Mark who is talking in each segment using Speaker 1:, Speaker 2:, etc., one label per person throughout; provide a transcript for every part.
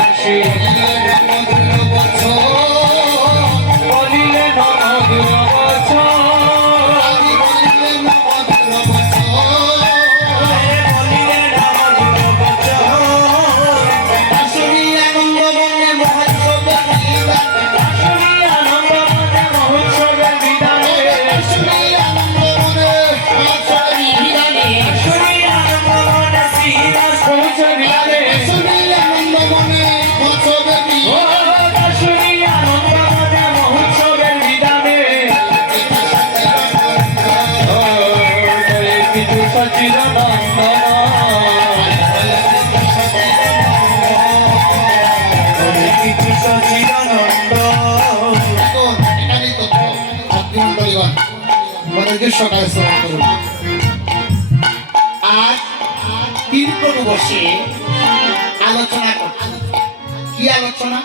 Speaker 1: Thank you. সকালে শ্রবণ করুন আজ তিন প্রভু বসে আলোচনা করছে কি আলোচনা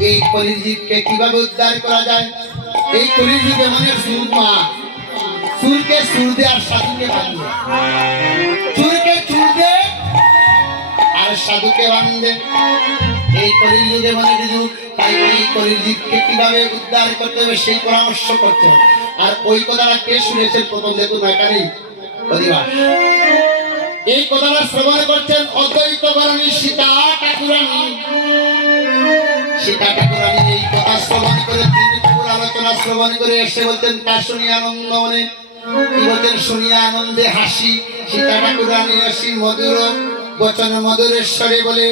Speaker 1: এই কলিজীবকে কীভাবে উদ্ধার করা যায়? এই কলিযুগে মানে সুর সুরকে সুর দে আর সাধুকে বাঁধবে চুরকে চুর দে আর সাধুকে বাঁধবে এই কলিযুগে মানে যুগ তাই এই কলিযুগকে কীভাবে উদ্ধার করতে হবে সেই পরামর্শ করতে হবে। আর ওই কথাটা কে শুনেছেন? প্রথম দেখুন এখানে অধিবাস। এই কথাটা শ্রবণ করছেন অদ্বৈত বারাণী সীতা ঠাকুরানী। সীতা ঠাকুরানী এই কথা শ্রবণ করে তিনি আলোচনা শ্রবণ করে এসে বলতেন, তা শুনি আনন্দ মনে। বলতেন শুনিয়া আনন্দে হাসি সীতা ঠাকুরানী হাসি মধুর বচন মধুরেশ্বরে বলে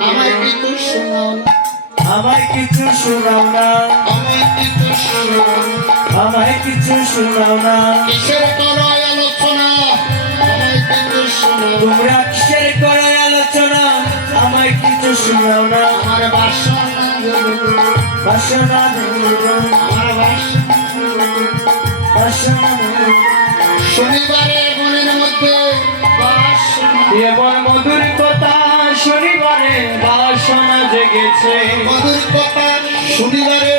Speaker 1: আমায় কিছু শোনাও
Speaker 2: আমায় কিছু শোনাও না।
Speaker 1: আমায় কিছু শোনাও
Speaker 2: আমায় কিছু শোনাও না।
Speaker 1: কিসের করয় আলোচনা? আমায় কিছু শোনাও
Speaker 2: তোমরা কিসের করে আলোচনা? আমায় কিছু শোনাও না।
Speaker 1: আমার বাসনা
Speaker 2: বাসনা
Speaker 1: আমার বাসনা
Speaker 2: বাসনা
Speaker 1: শনিবারে মনের মধ্যে
Speaker 2: এমন মধুর কথা শনিবারে বাসনা জেগেছে।
Speaker 1: মধুর কথা শনিবারে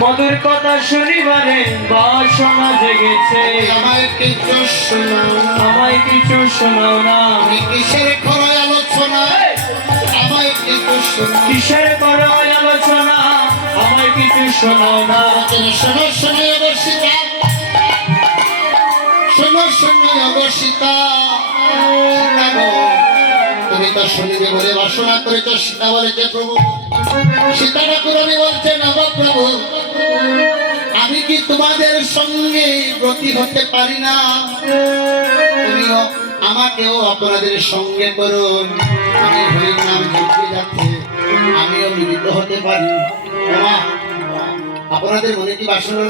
Speaker 2: মধুর কথা শনিবারে বাসনা জেগেছে।
Speaker 1: আমায় কিছু শোনাও না।
Speaker 2: আমায় কিছু শোনাও না।
Speaker 1: আমি কিসের খরয় আলোচনা? আমায় কিছু শোনাও।
Speaker 2: কিসের করো আলোচনা? আমায় কিছু শোনাও না।
Speaker 1: শোনো শোনো অবসিতা শোনো অবসিতা সীতা প্রভু। সীতা নব প্রভু, আমি কি তোমাদের সঙ্গে ব্রতী হতে পারি না? আমাকেও আপনাদের সঙ্গে করুন। আমি হরির নাম যাচ্ছে, আমিও মিলিত হতে পারি। আপনাদের মনে কি বাসনা